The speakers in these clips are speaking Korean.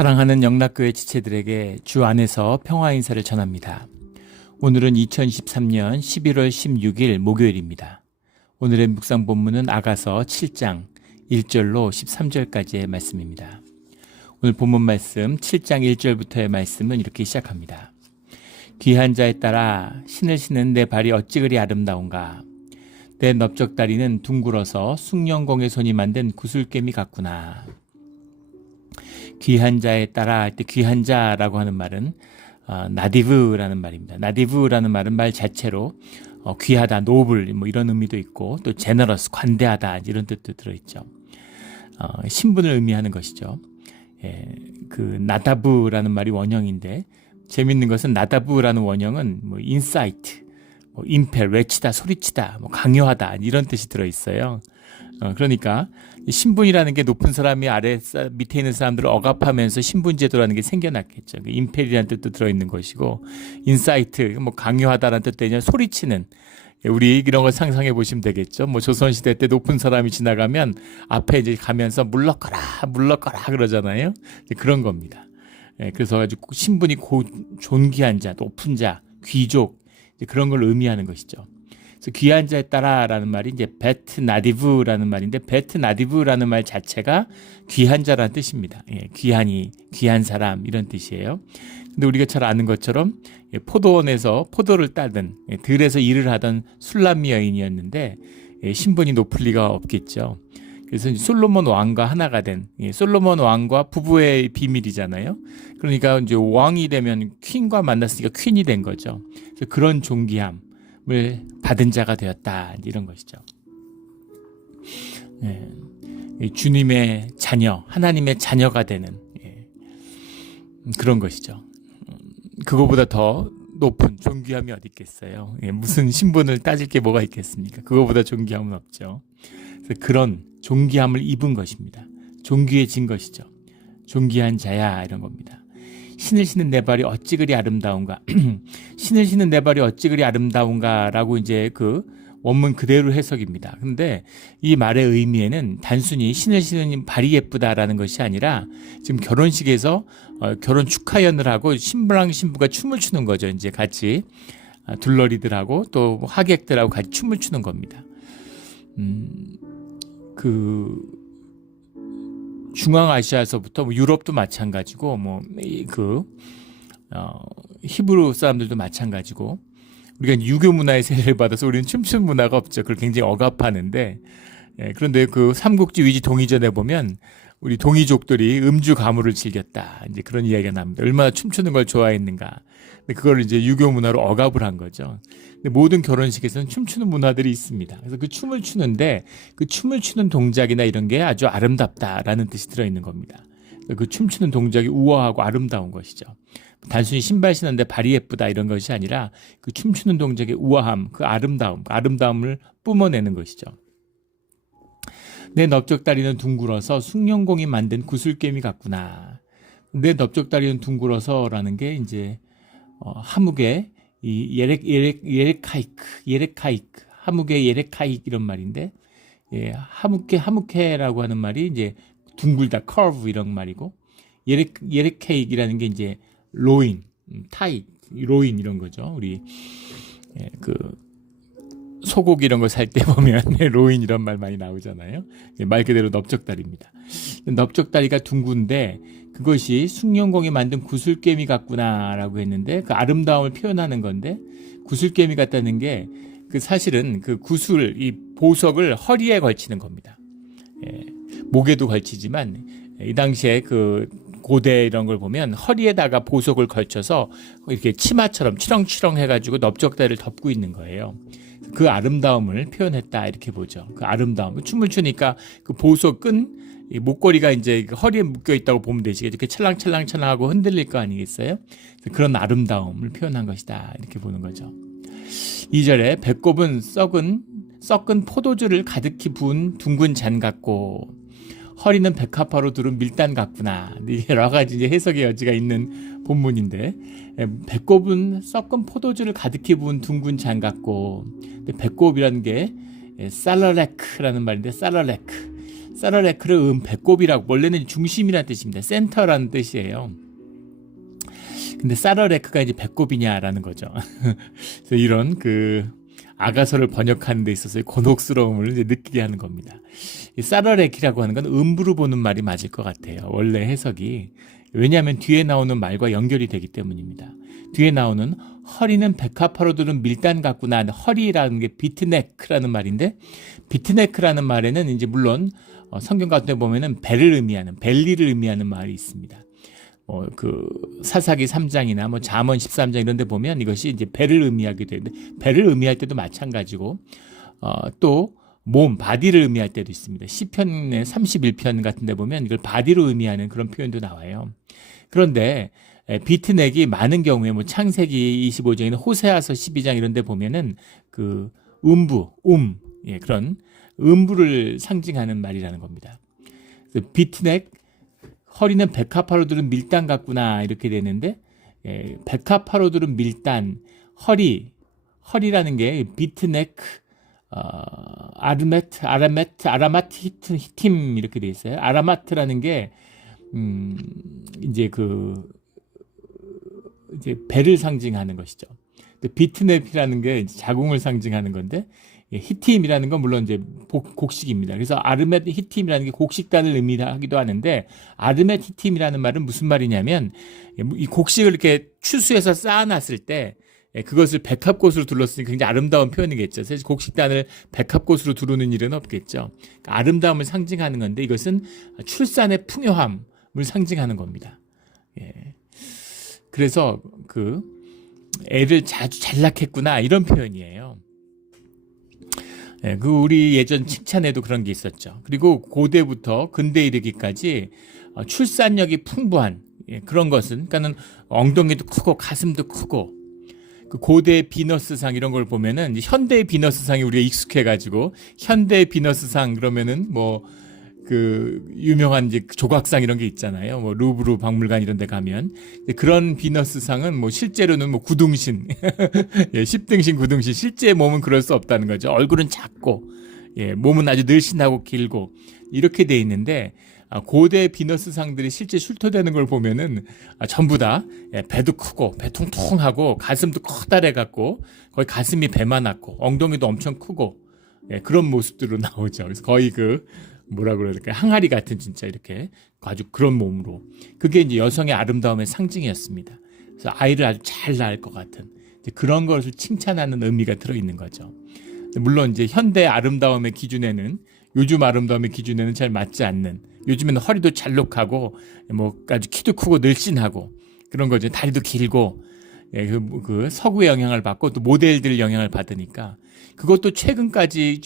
사랑하는 영락교회 지체들에게 주 안에서 평화 인사를 전합니다. 오늘은 2023년 11월 16일 목요일입니다. 오늘의 묵상 본문은 아가서 7장 1절로 13절까지의 말씀입니다. 오늘 본문 말씀 7장 1절부터의 말씀은 이렇게 시작합니다. 귀한 자에 따라 신을 신은 내 발이 어찌 그리 아름다운가. 내 넓적다리는 둥글어서 숭늉공의 손이 만든 구슬개미 같구나. 귀한 자에 따라 할 때 귀한 자라고 하는 말은 나디브라는 말입니다. 나디브라는 말은 말 자체로 귀하다, 노블 뭐 이런 의미도 있고 또 제너러스, 관대하다 이런 뜻도 들어있죠. 신분을 의미하는 것이죠. 그 나다브라는 말이 원형인데 재밌는 것은 나다브라는 원형은 뭐 인사이트, 뭐 임펠, 외치다, 소리치다, 뭐 강요하다 이런 뜻이 들어있어요. 그러니까 신분이라는 게 높은 사람이 밑에 있는 사람들을 억압하면서 신분제도라는 게 생겨났겠죠. 임펠이라는 뜻도 들어있는 것이고 인사이트, 뭐 강요하다라는 뜻도 있냐 소리치는 우리 이런 걸 상상해 보시면 되겠죠. 뭐 조선시대 때 높은 사람이 지나가면 앞에 이제 가면서 물러거라 그러잖아요. 그런 겁니다. 그래서 가지고 신분이 존귀한 자, 높은 자, 귀족 그런 걸 의미하는 것이죠. 그래서 귀한 자에 따라라는 말이 이제 베트 나디브라는 말인데 베트 나디브라는 말 자체가 귀한 자라는 뜻입니다. 귀한 사람 이런 뜻이에요. 근데 우리가 잘 아는 것처럼 포도원에서 포도를 따던 들에서 일을 하던 술람미 여인이었는데 신분이 높을 리가 없겠죠. 그래서 솔로몬 왕과 하나가 된 솔로몬 왕과 부부의 비밀이잖아요. 그러니까 이제 왕이 되면 퀸과 만났으니까 퀸이 된 거죠. 그래서 그런 존귀함을 받은 자가 되었다 이런 것이죠. 주님의 자녀, 하나님의 자녀가 되는 그런 것이죠. 그거보다 더 높은 존귀함이 어디 있겠어요. 무슨 신분을 따질 게 뭐가 있겠습니까? 그거보다 존귀함은 없죠. 그래서 그런 존귀함을 입은 것입니다. 존귀해진 것이죠. 존귀한 자야 이런 겁니다. 신을 신은 내 발이 어찌 그리 아름다운가. 신을 신은 내 발이 어찌 그리 아름다운가라고 이제 그 원문 그대로 해석입니다. 근데 이 말의 의미에는 단순히 신을 신은 발이 예쁘다라는 것이 아니라 지금 결혼식에서 결혼 축하연을 하고 신부랑 신부가 춤을 추는 거죠. 이제 같이 둘러리들하고 또 하객들하고 같이 춤을 추는 겁니다. 그 중앙아시아에서부터 유럽도 마찬가지고 히브리 사람들도 마찬가지고 우리가 유교 문화의 세례를 받아서 우리는 춤추는 문화가 없죠. 그걸 굉장히 억압하는데 그런데 그 삼국지 위지 동이전에 보면 우리 동이족들이 음주 가무를 즐겼다. 이제 그런 이야기가 납니다. 얼마나 춤추는 걸 좋아했는가. 근데 그걸 이제 유교 문화로 억압을 한 거죠. 근데 모든 결혼식에서는 춤추는 문화들이 있습니다. 그래서 그 춤을 추는데 그 춤을 추는 동작이나 이런 게 아주 아름답다라는 뜻이 들어있는 겁니다. 그 춤추는 동작이 우아하고 아름다운 것이죠. 단순히 신발 신었는데 발이 예쁘다 이런 것이 아니라 그 춤추는 동작의 우아함, 그 아름다움을 뿜어내는 것이죠. 내 넓적다리는 둥글어서 숭늉공이 만든 구슬개미 같구나. 내 넓적다리는 둥글어서라는 게 이제 하묵의 이 예레카이크, 하묵의 예레카이크 이런 말인데, 하묵해라고 하는 말이 이제 둥글다, 커브 이런 말이고, 예레카이크라는 게 이제 로인, 로인 이런 거죠. 우리 그 소고기 이런 거 살 때 보면 로인 이런 말 많이 나오잖아요. 말 그대로 넓적다리입니다. 넓적다리가 둥근데 그것이 숭늉공이 만든 구슬개미 같구나라고 했는데 그 아름다움을 표현하는 건데 구슬개미 같다는 게 그 사실은 그 구슬 이 보석을 허리에 걸치는 겁니다. 목에도 걸치지만 이 당시에 그 고대 이런 걸 보면 허리에다가 보석을 걸쳐서 이렇게 치마처럼 추렁추렁 해가지고 넓적다리를 덮고 있는 거예요. 그 아름다움을 표현했다 이렇게 보죠. 그 아름다움. 춤을 추니까 그 보석은 목걸이가 이제 허리에 묶여 있다고 보면 되시겠죠. 이렇게 찰랑찰랑찰랑하고 흔들릴 거 아니겠어요? 그런 아름다움을 표현한 것이다 이렇게 보는 거죠. 2절에 배꼽은 썩은 포도주를 가득히 부은 둥근 잔 같고 허리는 백합화로 두른 밀단 같구나. 여러 가지 이제 해석의 여지가 있는 본문인데 배꼽은 썩은 포도주를 가득히 부은 둥근 잔 같고 배꼽이라는 게 살라레크라는 말인데 사라레크를 배꼽이라고, 원래는 중심이라는 뜻입니다. 센터라는 뜻이에요. 근데 사라레크가 이제 배꼽이냐라는 거죠. 그래서 이런 아가서를 번역하는 데 있어서의 곤혹스러움을 이제 느끼게 하는 겁니다. 이 사라레키라고 하는 건 음부로 보는 말이 맞을 것 같아요. 원래 해석이. 왜냐하면 뒤에 나오는 말과 연결이 되기 때문입니다. 뒤에 나오는 허리는 백합화로 두른 밀단 같구나. 허리라는 게 비트네크라는 말인데, 비트네크라는 말에는 이제 물론 성경 같은 데 보면은 벨리를 의미하는 말이 있습니다. 사사기 3장이나 잠언 13장 이런 데 보면 이것이 이제 배를 의미하게 되는데, 배를 의미할 때도 마찬가지고, 또 바디를 의미할 때도 있습니다. 시편의 31편 같은 데 보면 이걸 바디로 의미하는 그런 표현도 나와요. 그런데 비트넥이 많은 경우에 창세기 25장이나 호세아서 12장 이런 데 보면은 음부, 그런 음부를 상징하는 말이라는 겁니다. 비트넥, 허리는 백합화로 두른 밀단 같구나 이렇게 되는데, 백합화로 두른 밀단, 허리라는 게 비트넥, 아라마트 히팀 이렇게 돼 있어요. 아라마트라는 게 이제 배를 상징하는 것이죠. 비트넵이라는 게 자궁을 상징하는 건데, 히팀이라는 건 물론 이제 곡식입니다. 그래서 아르멧 히팀이라는 게 곡식단을 의미하기도 하는데, 아르멧 히팀이라는 말은 무슨 말이냐면, 이 곡식을 이렇게 추수해서 쌓아놨을 때 그것을 백합꽃으로 둘렀으니 굉장히 아름다운 표현이겠죠. 사실 곡식단을 백합꽃으로 두르는 일은 없겠죠. 그러니까 아름다움을 상징하는 건데, 이것은 출산의 풍요함을 상징하는 겁니다. 그래서 애를 자주 잘 낳겠구나 이런 표현이에요. 우리 예전 칭찬에도 그런 게 있었죠. 그리고 고대부터 근대 이르기까지 출산력이 풍부한 그런 것은, 그러니까는 엉덩이도 크고 가슴도 크고, 고대 비너스상 이런 걸 보면은 현대의 비너스상이 우리가 익숙해가지고, 현대의 비너스상 그러면은 유명한 이제 조각상 이런 게 있잖아요. 루브르 박물관 이런 데 가면 그런 비너스상은 실제로는 구둥신, 10등신, 9등신, 실제 몸은 그럴 수 없다는 거죠. 얼굴은 작고, 몸은 아주 늘씬하고 길고 이렇게 돼 있는데, 고대 비너스상들이 실제 출토되는 걸 보면은 전부 다 배도 크고 배 통통하고 가슴도 커다래 갖고 거의 가슴이 배만하고 엉덩이도 엄청 크고 그런 모습들로 나오죠. 그래서 거의 뭐라 그래야 될까, 항아리 같은 진짜 이렇게 아주 그런 몸으로, 그게 이제 여성의 아름다움의 상징이었습니다. 그래서 아이를 아주 잘 낳을 것 같은 그런 것을 칭찬하는 의미가 들어있는 거죠. 물론 이제 현대 아름다움의 기준에는, 요즘 아름다움의 기준에는 잘 맞지 않는, 요즘에는 허리도 잘록하고 아주 키도 크고 늘씬하고 그런 거죠. 다리도 길고, 서구의 영향을 받고 또 모델들 영향을 받으니까, 그것도 최근까지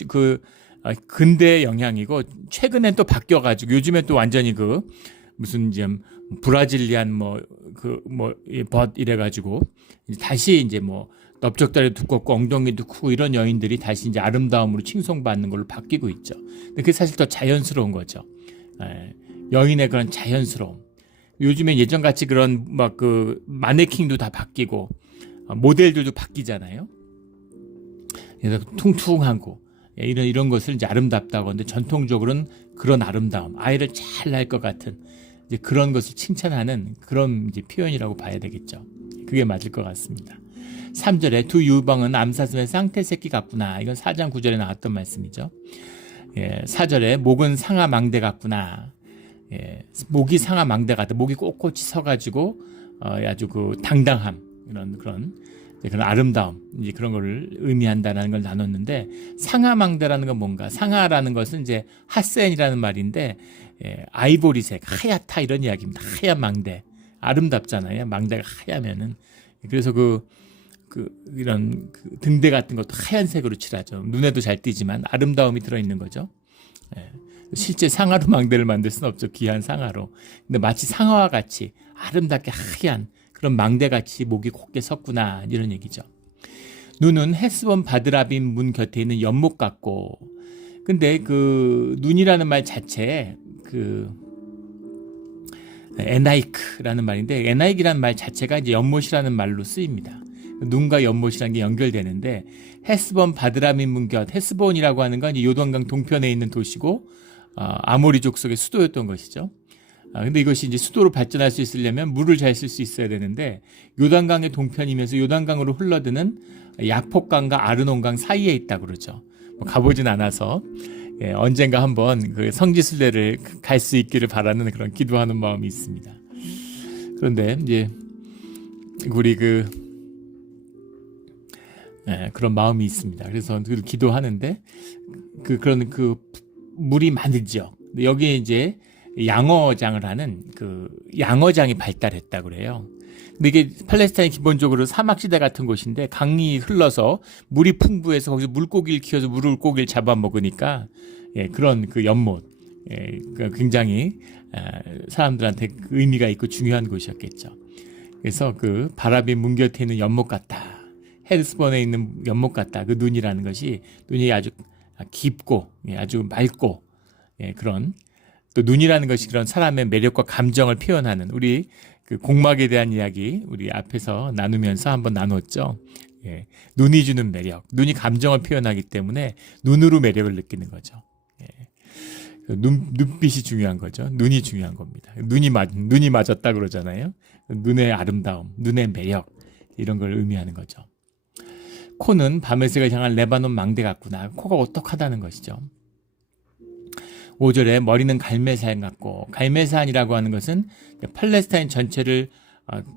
근대의 영향이고, 최근엔 또 바뀌어가지고 요즘에 또 완전히 무슨 좀 브라질리안 벗 이래가지고 다시 이제 넓적다리 두껍고 엉덩이도 크고 이런 여인들이 다시 이제 아름다움으로 칭송받는 걸로 바뀌고 있죠. 근데 그게 사실 더 자연스러운 거죠. 여인의 그런 자연스러움. 요즘에 예전같이 그런 마네킹도 다 바뀌고 모델들도 바뀌잖아요. 그래서 퉁퉁하고 이런 것을 이제 아름답다고 하는데, 전통적으로는 그런 아름다움, 아이를 잘 낳을 것 같은 이제 그런 것을 칭찬하는 그런 이제 표현이라고 봐야 되겠죠. 그게 맞을 것 같습니다. 3절에 두 유방은 암사슴의 쌍태 새끼 같구나. 이건 4장 9절에 나왔던 말씀이죠. 4절에 목은 상아 망대 같구나. 목이 상아 망대 같다. 목이 꼿꼿이 서가지고 아주 당당함, 그런 아름다움, 이제 그런 거를 의미한다는 걸 나눴는데, 상아망대라는 건 뭔가? 상아라는 것은 이제 하센이라는 말인데, 아이보리색, 하얗다 이런 이야기입니다. 하얀 망대. 아름답잖아요. 망대가 하얗면은. 그래서 이런 등대 같은 것도 하얀색으로 칠하죠. 눈에도 잘 띄지만 아름다움이 들어있는 거죠. 실제 상아로 망대를 만들 수는 없죠. 귀한 상아로. 근데 마치 상아와 같이 아름답게 하얀 그런 망대같이 목이 곧게 섰구나 이런 얘기죠. 눈은 헤스본 바드라빔 문 곁에 있는 연못 같고, 근데 눈이라는 말 자체에 에나이크라는 말인데, 에나이크라는 말 자체가 이제 연못이라는 말로 쓰입니다. 눈과 연못이라는 게 연결되는데, 헤스본 바드라빔 문 곁, 헤스본이라고 하는 건 요단강 동편에 있는 도시고, 아모리 족속의 수도였던 것이죠. 근데 이것이 이제 수도로 발전할 수 있으려면 물을 잘 쓸 수 있어야 되는데 요단강의 동편이면서 요단강으로 흘러드는 약폭강과 아르논강 사이에 있다 그러죠. 뭐 가보진 않아서 언젠가 한번 그 성지순례를 갈 수 있기를 바라는 그런 기도하는 마음이 있습니다. 그런데 이제 우리 그런 마음이 있습니다. 그래서 기도하는데 그런 물이 많은 지역 여기에 이제 양어장을 하는 양어장이 발달했다 그래요. 근데 이게 팔레스타인 기본적으로 사막 시대 같은 곳인데 강이 흘러서 물이 풍부해서 거기서 물고기를 키워서 물고기를 잡아먹으니까 그런 연못 굉장히 사람들한테 의미가 있고 중요한 곳이었겠죠. 그래서 바라비 문 곁에 있는 연못 같다. 헤르스본에 있는 연못 같다. 그 눈이라는 것이 눈이 아주 깊고 아주 맑고 그런 또 눈이라는 것이 그런 사람의 매력과 감정을 표현하는 우리 공막에 대한 이야기 우리 앞에서 나누면서 한번 나눴죠. 눈이 주는 매력, 눈이 감정을 표현하기 때문에 눈으로 매력을 느끼는 거죠. 눈빛이 중요한 거죠. 눈이 중요한 겁니다. 눈이 맞았다 그러잖아요. 눈의 아름다움, 눈의 매력 이런 걸 의미하는 거죠. 코는 밤의색을 향한 레바논 망대 같구나. 코가 오똑하다는 것이죠. 5절에 머리는 갈멜산 같고 갈멜산이라고 하는 것은 팔레스타인 전체를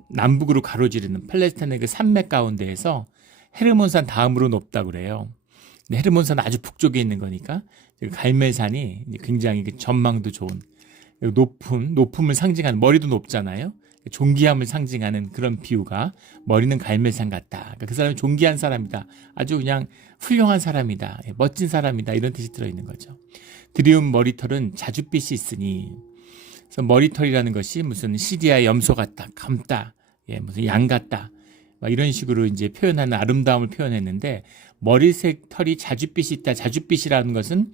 남북으로 가로지르는 팔레스타인의 그 산맥 가운데에서 헤르몬산 다음으로 높다고 그래요. 근데 헤르몬산 아주 북쪽에 있는 거니까 갈멜산이 굉장히 전망도 좋은 높음을 상징하는 머리도 높잖아요. 존귀함을 상징하는 그런 비유가 머리는 갈멜산 같다. 그러니까 그 사람이 존귀한 사람이다. 아주 그냥 훌륭한 사람이다. 멋진 사람이다. 이런 뜻이 들어있는 거죠. 드리움 머리털은 자줏빛이 있으니 그래서 머리털이라는 것이 무슨 시리아의 염소 같다. 감다. 무슨 양 같다. 막 이런 식으로 이제 표현하는 아름다움을 표현했는데 머리색 털이 자줏빛이 있다. 자줏빛이라는 것은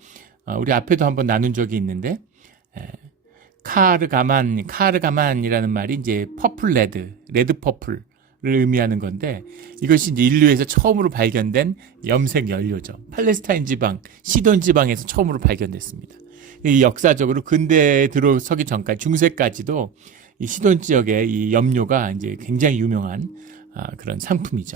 우리 앞에도 한번 나눈 적이 있는데 카르가만이라는 말이 이제 퍼플 레드 퍼플을 의미하는 건데 이것이 이제 인류에서 처음으로 발견된 염색 연료죠. 팔레스타인 지방, 시돈 지방에서 처음으로 발견됐습니다. 이 역사적으로 근대에 들어서기 전까지 중세까지도 이 시돈 지역의 이 염료가 이제 굉장히 유명한 그런 상품이죠.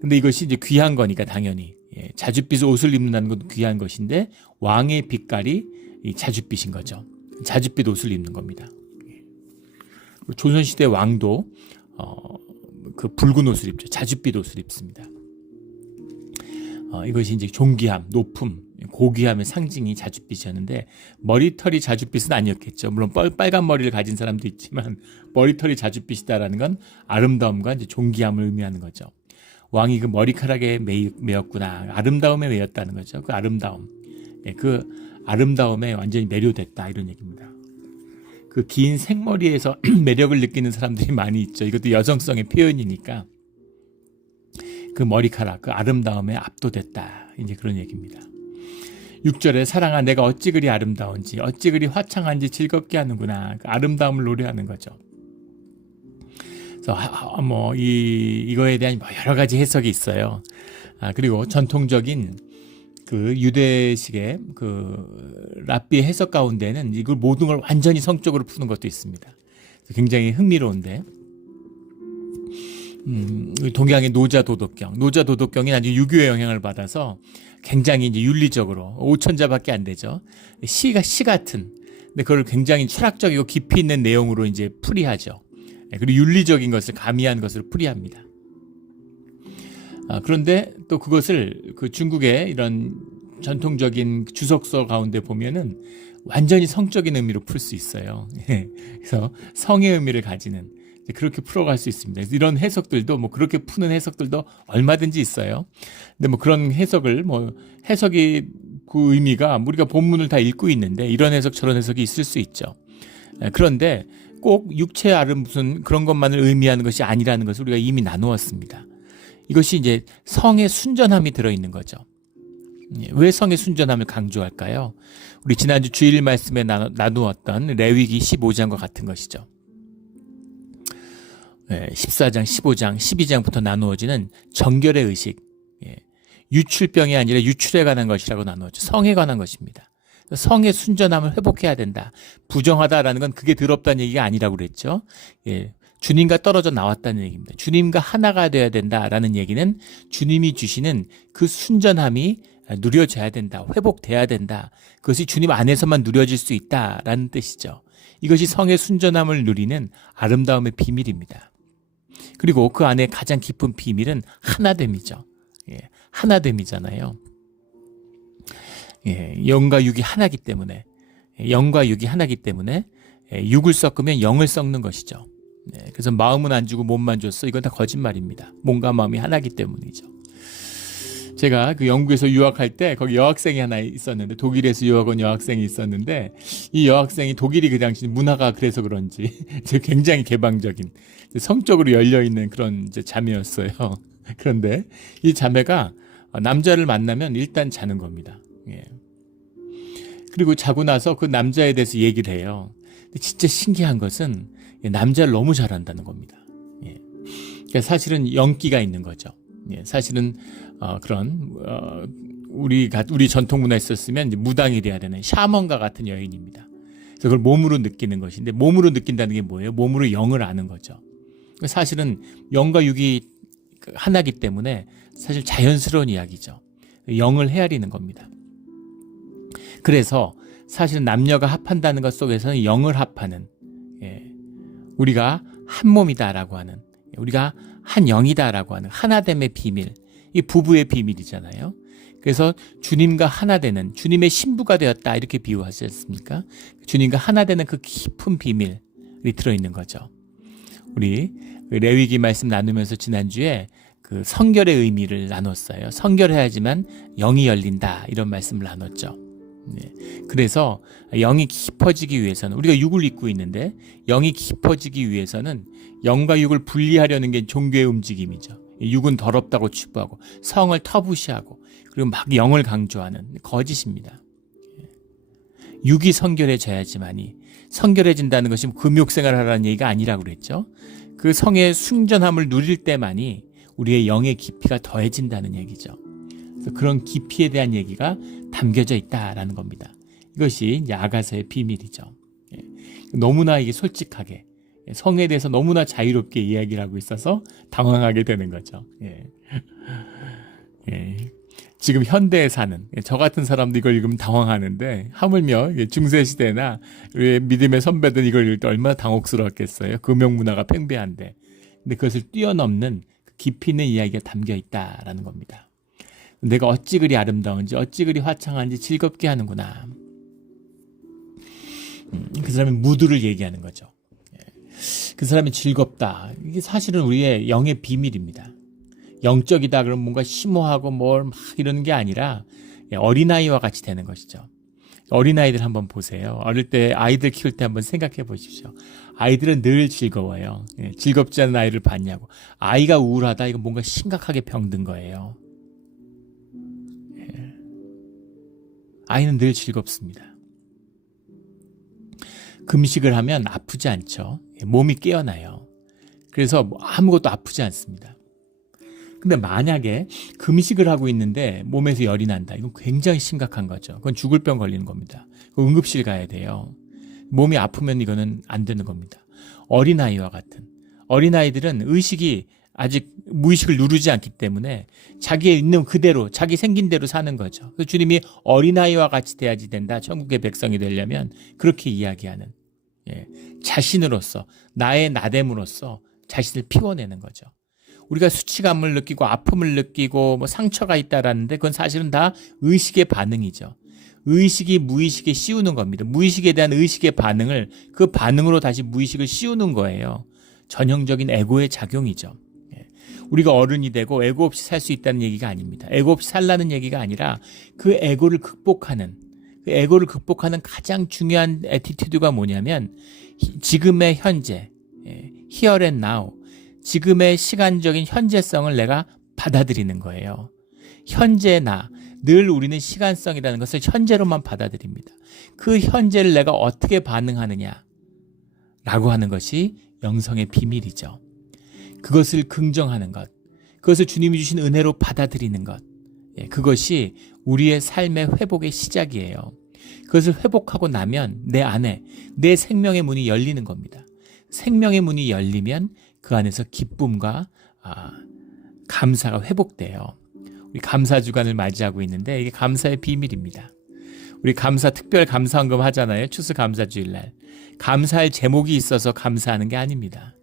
근데 이것이 이제 귀한 거니까 당연히 자줏빛 옷을 입는다는 것도 귀한 것인데 왕의 빛깔이 이 자줏빛인 거죠. 자줏빛 옷을 입는 겁니다. 조선시대 왕도 붉은 옷을 입죠. 자줏빛 옷을 입습니다. 이것이 이제 존귀함, 높음, 고귀함의 상징이 자줏빛이었는데 머리털이 자줏빛은 아니었겠죠. 물론 빨간 머리를 가진 사람도 있지만 머리털이 자줏빛이다라는 건 아름다움과 이제 존귀함을 의미하는 거죠. 왕이 그 머리카락에 매였구나. 아름다움에 매였다는 거죠. 그 아름다움. 그 아름다움에 완전히 매료됐다. 이런 얘기입니다. 그 긴 생머리에서 매력을 느끼는 사람들이 많이 있죠. 이것도 여성성의 표현이니까 그 머리카락, 그 아름다움에 압도됐다. 이제 그런 얘기입니다. 6절에 사랑아 내가 어찌 그리 아름다운지 어찌 그리 화창한지 즐겁게 하는구나. 그 아름다움을 노래하는 거죠. 그래서 이거에 대한 여러 가지 해석이 있어요. 그리고 전통적인 그 유대식의 그 랍비 해석 가운데는 이걸 모든 걸 완전히 성적으로 푸는 것도 있습니다. 굉장히 흥미로운데 동양의 노자 도덕경이 아주 유교의 영향을 받아서 굉장히 이제 윤리적으로 5천자밖에 안 되죠. 시 같은 근데 그걸 굉장히 철학적이고 깊이 있는 내용으로 이제 풀이하죠. 그리고 윤리적인 것을 가미한 것으로 풀이합니다. 그런데 또 그것을 그 중국의 이런 전통적인 주석서 가운데 보면은 완전히 성적인 의미로 풀 수 있어요. 그래서 성의 의미를 가지는 그렇게 풀어갈 수 있습니다. 이런 해석들도 그렇게 푸는 해석들도 얼마든지 있어요. 근데 그런 해석이 그 의미가 우리가 본문을 다 읽고 있는데 이런 해석 저런 해석이 있을 수 있죠. 그런데 꼭 육체 무슨 그런 것만을 의미하는 것이 아니라는 것을 우리가 이미 나누었습니다. 이것이 이제 성의 순전함이 들어있는 거죠. 왜 성의 순전함을 강조할까요? 우리 지난주 주일 말씀에 나누었던 레위기 15장과 같은 것이죠. 14장, 15장, 12장부터 나누어지는 정결의 의식, 유출병이 아니라 유출에 관한 것이라고 나누었죠. 성에 관한 것입니다. 성의 순전함을 회복해야 된다. 부정하다라는 건 그게 더럽다는 얘기가 아니라고 그랬죠. 예. 주님과 떨어져 나왔다는 얘기입니다. 주님과 하나가 되어야 된다라는 얘기는 주님이 주시는 그 순전함이 누려져야 된다. 회복돼야 된다. 그것이 주님 안에서만 누려질 수 있다라는 뜻이죠. 이것이 성의 순전함을 누리는 아름다움의 비밀입니다. 그리고 그 안에 가장 깊은 비밀은 하나됨이죠. 예, 하나됨이잖아요. 예, 영과 육이 하나기 때문에, 영과 육이 하나기 때문에 육을 섞으면 영을 섞는 것이죠. 네, 그래서 마음은 안 주고 몸만 줬어. 이건 다 거짓말입니다. 몸과 마음이 하나기 때문이죠. 제가 그 영국에서 유학할 때 거기 여학생이 하나 있었는데, 독일에서 유학 온 여학생이 있었는데, 이 여학생이 독일이 그 당시 문화가 그래서 그런지 굉장히 개방적인, 성적으로 열려있는 그런 이제 자매였어요. 그런데 이 자매가 남자를 만나면 일단 자는 겁니다. 예. 그리고 자고 나서 그 남자에 대해서 얘기를 해요. 근데 진짜 신기한 것은 남자를 너무 잘한다는 겁니다. 예. 그러니까 사실은 영기가 있는 거죠. 예. 사실은 우리 전통 문화에 있었으면 이제 무당이 돼야 되는 샤먼과 같은 여인입니다. 그래서 그걸 몸으로 느끼는 것인데, 몸으로 느낀다는 게 뭐예요? 몸으로 영을 아는 거죠. 사실은 영과 육이 하나이기 때문에 사실 자연스러운 이야기죠. 영을 헤아리는 겁니다. 그래서 사실은 남녀가 합한다는 것 속에서는 영을 합하는, 우리가 한 몸이다라고 하는, 우리가 한 영이다라고 하는 하나됨의 비밀, 이 부부의 비밀이잖아요. 그래서 주님과 하나 되는, 주님의 신부가 되었다 이렇게 비유하지 않습니까? 주님과 하나 되는 그 깊은 비밀이 들어있는 거죠. 우리 레위기 말씀 나누면서 지난주에 그 성결의 의미를 나눴어요. 성결해야지만 영이 열린다 이런 말씀을 나눴죠. 네. 그래서 영이 깊어지기 위해서는, 우리가 육을 입고 있는데 영이 깊어지기 위해서는 영과 육을 분리하려는 게 종교의 움직임이죠. 육은 더럽다고 추구하고 성을 터부시하고 그리고 막 영을 강조하는 거짓입니다. 육이 성결해져야지만이, 성결해진다는 것이 금욕생활을 하라는 얘기가 아니라고 그랬죠. 그 성의 순전함을 누릴 때만이 우리의 영의 깊이가 더해진다는 얘기죠. 그래서 그런 깊이에 대한 얘기가 담겨져 있다라는 겁니다. 이것이 이제 아가서의 비밀이죠. 너무나 이게 솔직하게 성에 대해서 너무나 자유롭게 이야기를 하고 있어서 당황하게 되는 거죠. 지금 현대에 사는 저 같은 사람도 이걸 읽으면 당황하는데, 하물며 중세시대나 믿음의 선배들 이걸 읽을 때 얼마나 당혹스러웠겠어요. 금욕문화가 팽배한데. 근데 그것을 뛰어넘는 깊이 있는 이야기가 담겨 있다라는 겁니다. 내가 어찌 그리 아름다운지, 어찌 그리 화창한지 즐겁게 하는구나. 그 사람의 무드를 얘기하는 거죠. 그 사람이 즐겁다. 이게 사실은 우리의 영의 비밀입니다. 영적이다 그러면 뭔가 심오하고 뭘 막 이러는 게 아니라 어린아이와 같이 되는 것이죠. 어린아이들 한번 보세요. 어릴 때 아이들 키울 때 한번 생각해 보십시오. 아이들은 늘 즐거워요. 즐겁지 않은 아이를 봤냐고. 아이가 우울하다, 이건 뭔가 심각하게 병든 거예요. 아이는 늘 즐겁습니다. 금식을 하면 아프지 않죠. 몸이 깨어나요. 그래서 아무것도 아프지 않습니다. 근데 만약에 금식을 하고 있는데 몸에서 열이 난다, 이건 굉장히 심각한 거죠. 그건 죽을 병 걸리는 겁니다. 응급실 가야 돼요. 몸이 아프면 이거는 안 되는 겁니다. 어린아이와 같은, 어린아이들은 의식이 아직 무의식을 누르지 않기 때문에 자기의 있는 그대로, 자기 생긴 대로 사는 거죠. 그래서 주님이 어린아이와 같이 돼야지 된다, 천국의 백성이 되려면. 그렇게 이야기하는, 자신으로서, 나의 나됨으로써 자신을 피워내는 거죠. 우리가 수치감을 느끼고 아픔을 느끼고 뭐 상처가 있다라는데, 그건 사실은 다 의식의 반응이죠. 의식이 무의식에 씌우는 겁니다. 무의식에 대한 의식의 반응을 그 반응으로 다시 무의식을 씌우는 거예요. 전형적인 에고의 작용이죠. 우리가 어른이 되고 에고 없이 살 수 있다는 얘기가 아닙니다. 에고 없이 살라는 얘기가 아니라 그 에고를 극복하는 가장 중요한 애티튜드가 뭐냐면, 지금의 현재, here and now, 지금의 시간적인 현재성을 내가 받아들이는 거예요. 현재 나, 늘 우리는 시간성이라는 것을 현재로만 받아들입니다. 그 현재를 내가 어떻게 반응하느냐 라고 하는 것이 영성의 비밀이죠. 그것을 긍정하는 것, 그것을 주님이 주신 은혜로 받아들이는 것, 그것이 우리의 삶의 회복의 시작이에요. 그것을 회복하고 나면 내 안에 내 생명의 문이 열리는 겁니다. 생명의 문이 열리면 그 안에서 기쁨과 감사가 회복돼요. 우리 감사 주간을 맞이하고 있는데 이게 감사의 비밀입니다. 우리 특별 감사헌금 하잖아요. 추수 감사 주일날. 감사할 제목이 있어서 감사하는 게 아닙니다.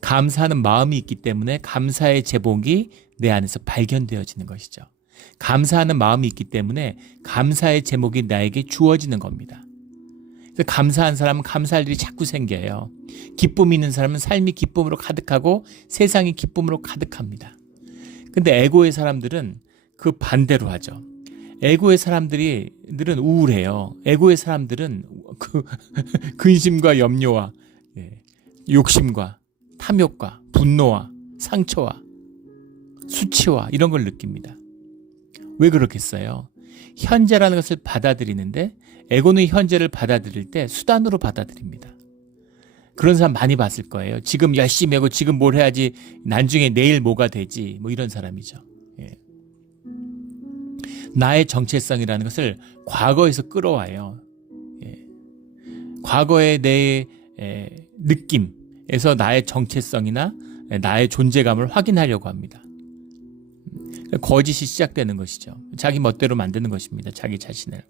감사하는 마음이 있기 때문에 감사의 제목이 내 안에서 발견되어지는 것이죠. 감사하는 마음이 있기 때문에 감사의 제목이 나에게 주어지는 겁니다. 그래서 감사한 사람은 감사할 일이 자꾸 생겨요. 기쁨이 있는 사람은 삶이 기쁨으로 가득하고 세상이 기쁨으로 가득합니다. 근데 에고의 사람들은 그 반대로 하죠. 에고의 사람들은 우울해요. 에고의 사람들은 그 근심과 염려와 욕심과 탐욕과 분노와 상처와 수치와 이런 걸 느낍니다. 왜 그렇겠어요? 현재라는 것을 받아들이는데 에고는 현재를 받아들일 때 수단으로 받아들입니다. 그런 사람 많이 봤을 거예요. 지금 열심히 하고 지금 뭘 해야지 나중에 내일 뭐가 되지 뭐 이런 사람이죠. 나의 정체성이라는 것을 과거에서 끌어와요. 과거의 내 느낌에서 나의 정체성이나 나의 존재감을 확인하려고 합니다. 거짓이 시작되는 것이죠. 자기 멋대로 만드는 것입니다. 자기 자신을.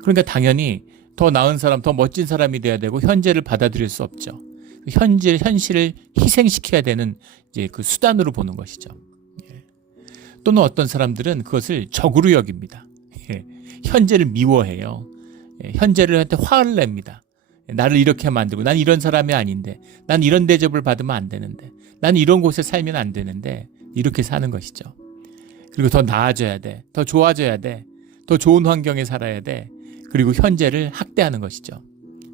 그러니까 당연히 더 나은 사람, 더 멋진 사람이 돼야 되고 현재를 받아들일 수 없죠. 현실을 희생시켜야 되는 이제 그 수단으로 보는 것이죠. 또는 어떤 사람들은 그것을 적으로 여깁니다. 현재를 미워해요. 현재를 한테 화를 냅니다. 나를 이렇게 만들고 난 이런 사람이 아닌데 난 이런 대접을 받으면 안 되는데 난 이런 곳에 살면 안 되는데 이렇게 사는 것이죠. 그리고 더 나아져야 돼. 더 좋아져야 돼. 더 좋은 환경에 살아야 돼. 그리고 현재를 학대하는 것이죠.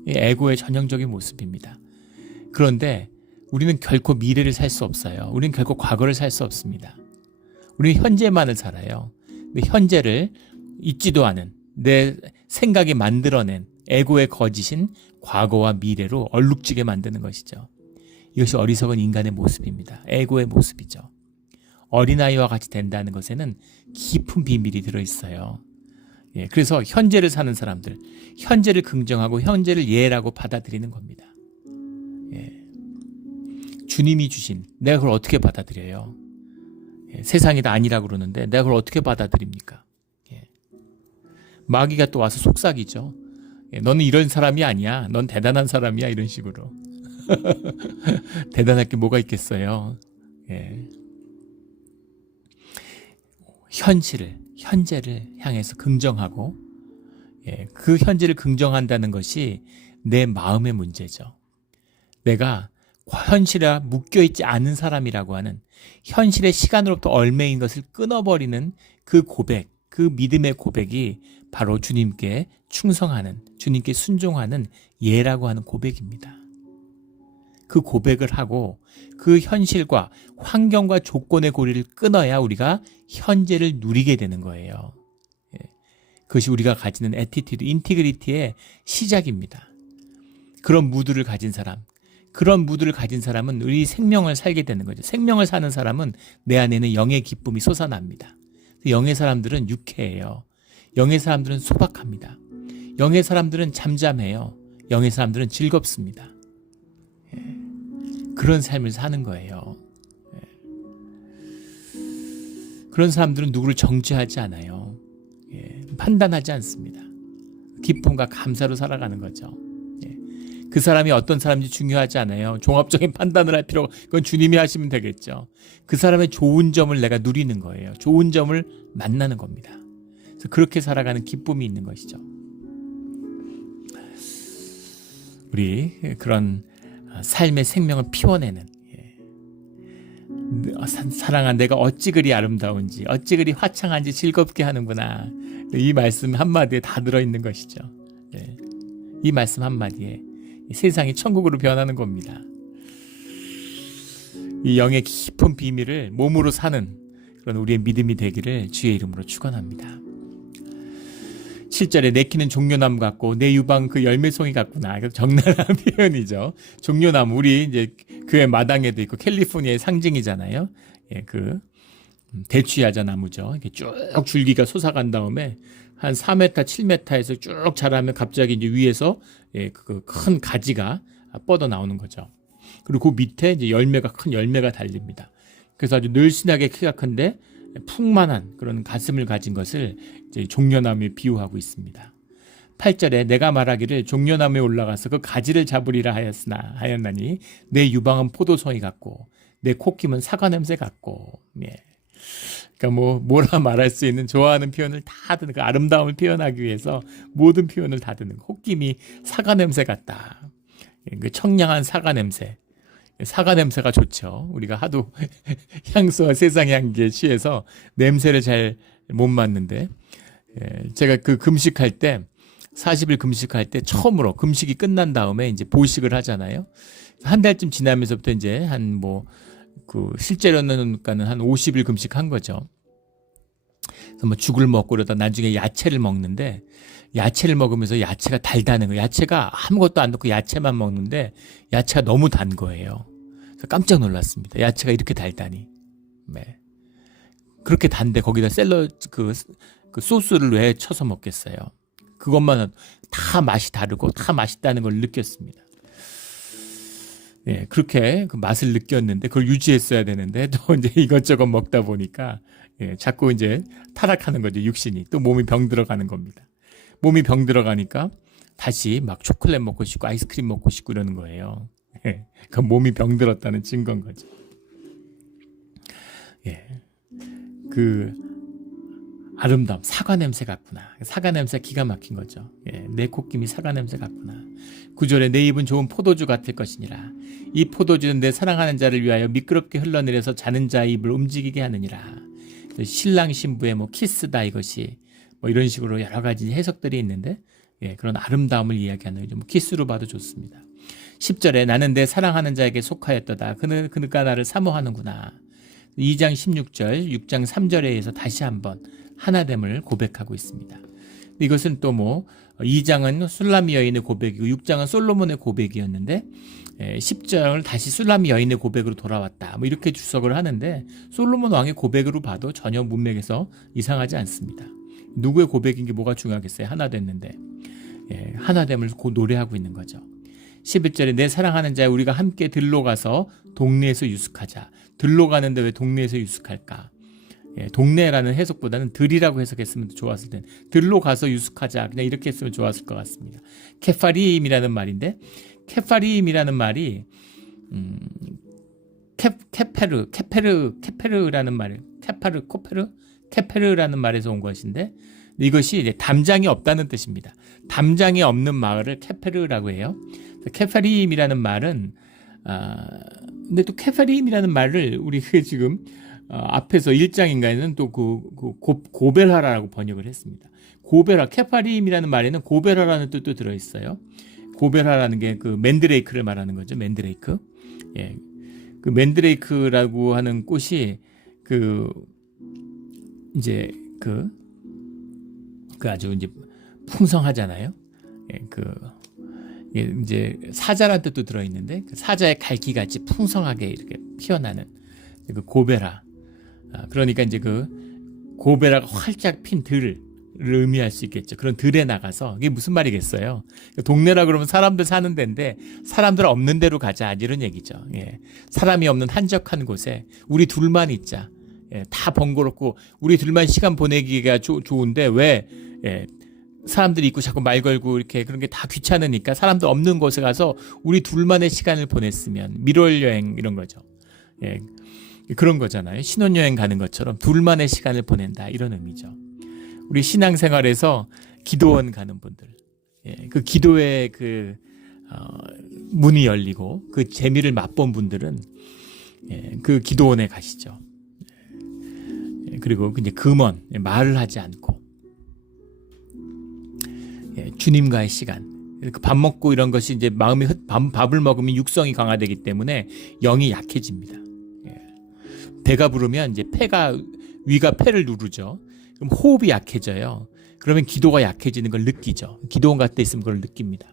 이 에고의 전형적인 모습입니다. 그런데 우리는 결코 미래를 살 수 없어요. 우리는 결코 과거를 살 수 없습니다. 우리는 현재만을 살아요. 근데 현재를 잊지도 않은 내 생각이 만들어낸 에고의 거짓인 과거와 미래로 얼룩지게 만드는 것이죠. 이것이 어리석은 인간의 모습입니다. 에고의 모습이죠. 어린아이와 같이 된다는 것에는 깊은 비밀이 들어있어요. 그래서 현재를 사는 사람들, 현재를 긍정하고 현재를 예라고 받아들이는 겁니다. 주님이 주신 내가 그걸 어떻게 받아들여요? 세상이 다 아니라고 그러는데 내가 그걸 어떻게 받아들입니까? 마귀가 또 와서 속삭이죠. 너는 이런 사람이 아니야. 넌 대단한 사람이야. 이런 식으로. 대단할 게 뭐가 있겠어요. 현재를 향해서 긍정하고 그 현재를 긍정한다는 것이 내 마음의 문제죠. 내가 현실에 묶여있지 않은 사람이라고 하는 현실의 시간으로부터 얼매인 것을 끊어버리는 그 고백, 그 믿음의 고백이 바로 주님께 충성하는, 주님께 순종하는 예라고 하는 고백입니다. 그 고백을 하고 그 현실과 환경과 조건의 고리를 끊어야 우리가 현재를 누리게 되는 거예요. 그것이 우리가 가지는 애티튜드, 인티그리티의 시작입니다. 그런 무드를 가진 사람은 우리 생명을 살게 되는 거죠. 생명을 사는 사람은 내 안에는 영의 기쁨이 솟아납니다. 영의 사람들은 유쾌해요. 영의 사람들은 소박합니다. 영의 사람들은 잠잠해요. 영의 사람들은 즐겁습니다. 그런 삶을 사는 거예요. 그런 사람들은 누구를 정죄하지 않아요. 판단하지 않습니다. 기쁨과 감사로 살아가는 거죠. 그 사람이 어떤 사람인지 중요하지 않아요. 종합적인 판단을 할 필요가, 그건 주님이 하시면 되겠죠. 그 사람의 좋은 점을 내가 누리는 거예요. 좋은 점을 만나는 겁니다. 그래서 그렇게 살아가는 기쁨이 있는 것이죠. 우리 그런 삶의 생명을 피워내는 사랑한 내가 어찌 그리 아름다운지 어찌 그리 화창한지 즐겁게 하는구나. 이 말씀 한마디에 다 들어있는 것이죠. 이 말씀 한마디에 세상이 천국으로 변하는 겁니다. 이 영의 깊은 비밀을 몸으로 사는 그런 우리의 믿음이 되기를 주의 이름으로 축원합니다. 7절에 내키는 종려나무 같고 내 유방 그 열매송이 같구나. 적나라한 표현이죠. 종려나무, 우리 이제 교회 마당에도 있고 캘리포니아의 상징이잖아요. 그 대추야자 나무죠. 이렇게 쭉 줄기가 솟아간 다음에 한 4m, 7m에서 쭉 자라면 갑자기 이제 위에서 그 큰 가지가 뻗어 나오는 거죠. 그리고 그 밑에 이제 큰 열매가 달립니다. 그래서 아주 늘씬하게 키가 큰데 풍만한 그런 가슴을 가진 것을 이제 종려나무에 비유하고 있습니다. 8절에 내가 말하기를 종려나무에 올라가서 그 가지를 잡으리라 하였나니 내 유방은 포도송이 같고 내 콧김은 사과 냄새 같고. 그러니까 뭐라 말할 수 있는 좋아하는 표현을 다 드는 그 아름다움을 표현하기 위해서 모든 표현을 다 드는 콧김이 사과 냄새 같다. 그 청량한 사과 냄새. 사과 냄새가 좋죠. 우리가 하도 향수와 세상 향기에 취해서 냄새를 잘 못 맡는데 제가 그 금식할 때 40일 금식할 때 처음으로 금식이 끝난 다음에 이제 보식을 하잖아요. 한 달쯤 지나면서부터 이제 실제로는 한 50일 금식한 거죠. 그래서 죽을 먹고 그러다 나중에 야채를 먹는데 야채를 먹으면서 야채가 달다는 거예요. 야채가 아무것도 안 넣고 야채만 먹는데 야채가 너무 단 거예요. 그래서 깜짝 놀랐습니다. 야채가 이렇게 달다니. 그렇게 단데 거기다 그 소스를 왜 쳐서 먹겠어요. 그것만 다 맛이 다르고 다 맛있다는 걸 느꼈습니다. 그렇게 그 맛을 느꼈는데 그걸 유지했어야 되는데 또 이제 이것저것 먹다 보니까 자꾸 이제 타락하는 거죠. 육신이. 또 몸이 병 들어가는 겁니다. 몸이 병 들어가니까 다시 막 초콜릿 먹고 싶고 아이스크림 먹고 싶고 이러는 거예요. 그 몸이 병 들었다는 증거인 거죠. 그 아름다움, 사과 냄새 같구나. 사과 냄새 기가 막힌 거죠. 내 콧김이 사과 냄새 같구나. 9절에 내 입은 좋은 포도주 같을 것이니라. 이 포도주는 내 사랑하는 자를 위하여 미끄럽게 흘러내려서 자는 자의 입을 움직이게 하느니라. 신랑 신부의 키스다 이것이 이런 식으로 여러 가지 해석들이 있는데 그런 아름다움을 이야기하는 거죠. 키스로 봐도 좋습니다. 10절에 나는 내 사랑하는 자에게 속하였도다. 그가 나를 사모하는구나. 2장 16절, 6장 3절에서 다시 한번 하나됨을 고백하고 있습니다. 이것은 또 2장은 술라미 여인의 고백이고 6장은 솔로몬의 고백이었는데 10장을 다시 술라미 여인의 고백으로 돌아왔다. 이렇게 주석을 하는데 솔로몬 왕의 고백으로 봐도 전혀 문맥에서 이상하지 않습니다. 누구의 고백인 게 뭐가 중요하겠어요? 하나 됐는데 하나됨을 노래하고 있는 거죠. 11절에 내 사랑하는 자야 우리가 함께 들로 가서 동네에서 유숙하자. 들로 가는데 왜 동네에서 유숙할까? 동네라는 해석보다는 들이라고 해석했으면 좋았을 텐데 들로 가서 유숙하자 그냥 이렇게 했으면 좋았을 것 같습니다. 케파림이라는 말인데 케파림이라는 말이 케페르라는 말 케페르라는 말에서 온 것인데 이것이 이제 담장이 없다는 뜻입니다. 담장이 없는 마을을 케페르라고 해요. 케파림이라는 말은 근데 또 케파림이라는 말을 우리 지금 앞에서 1장인가에는 또 고벨하라라고 번역을 했습니다. 고벨하, 케파림이라는 말에는 고벨하라는 뜻도 들어있어요. 고벨하라는 게 그 맨드레이크를 말하는 거죠. 맨드레이크. 그 맨드레이크라고 하는 꽃이 이제 아주 이제 풍성하잖아요. 이제 사자라는 뜻도 들어있는데 사자의 갈기같이 풍성하게 이렇게 피어나는 그 고벨하. 그러니까 이제 그 고벨하가 활짝 핀 들을 의미할 수 있겠죠. 그런 들에 나가서 이게 무슨 말이겠어요. 동네라 그러면 사람들 사는 데인데 사람들 없는 데로 가자 이런 얘기죠. 사람이 없는 한적한 곳에 우리 둘만 있자. 다 번거롭고 우리 둘만 시간 보내기가 좋은데 왜 사람들이 있고 자꾸 말 걸고 이렇게 그런 게 다 귀찮으니까 사람들 없는 곳에 가서 우리 둘만의 시간을 보냈으면 미롤 여행 이런 거죠. 그런 거잖아요. 신혼여행 가는 것처럼 둘만의 시간을 보낸다 이런 의미죠. 우리 신앙생활에서 기도원 가는 분들, 그 기도의 문이 열리고 그 재미를 맛본 분들은 그 기도원에 가시죠. 그리고 이제 금원 말을 하지 않고 주님과의 시간. 밥 먹고 이런 것이 이제 밥을 먹으면 육성이 강화되기 때문에 영이 약해집니다. 배가 부르면 이제 위가 폐를 누르죠. 그럼 호흡이 약해져요. 그러면 기도가 약해지는 걸 느끼죠. 기도원 갈 때 있으면 그걸 느낍니다.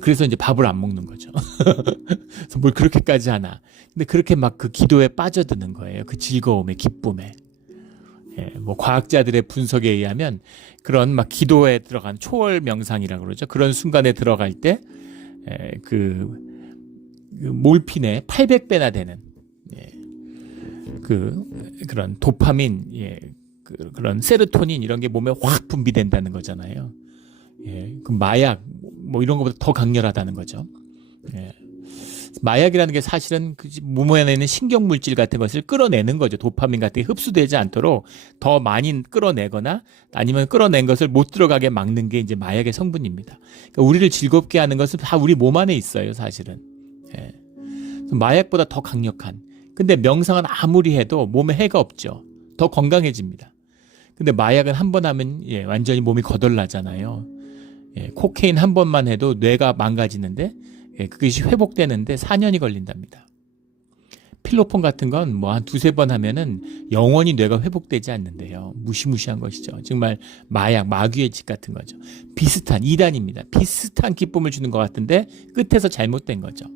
그래서 이제 밥을 안 먹는 거죠. 그래서 뭘 그렇게까지 하나. 근데 그렇게 막 그 기도에 빠져드는 거예요. 그 즐거움에, 기쁨에. 뭐 과학자들의 분석에 의하면 그런 막 기도에 들어간 초월 명상이라고 그러죠. 그런 순간에 들어갈 때 그 몰핀의 800배나 되는 그런 도파민, 그런 세로토닌 이런 게 몸에 확 분비된다는 거잖아요. 그 마약 뭐 이런 것보다 더 강렬하다는 거죠. 마약이라는 게 사실은 몸에 있는 신경물질 같은 것을 끌어내는 거죠. 도파민 같은 게 흡수되지 않도록 더 많이 끌어내거나 아니면 끌어낸 것을 못 들어가게 막는 게 이제 마약의 성분입니다. 그러니까 우리를 즐겁게 하는 것은 다 우리 몸 안에 있어요, 사실은. 마약보다 더 강력한. 근데 명상은 아무리 해도 몸에 해가 없죠. 더 건강해집니다. 근데 마약은 한 번 하면 완전히 몸이 거덜나잖아요. 코케인 한 번만 해도 뇌가 망가지는데 그것이 회복되는데 4년이 걸린답니다. 필로폰 같은 건 뭐 한 두세 번 하면은 영원히 뇌가 회복되지 않는데요. 무시무시한 것이죠. 정말 마약, 마귀의 집 같은 거죠. 비슷한 이단입니다. 비슷한 기쁨을 주는 것 같은데 끝에서 잘못된 거죠.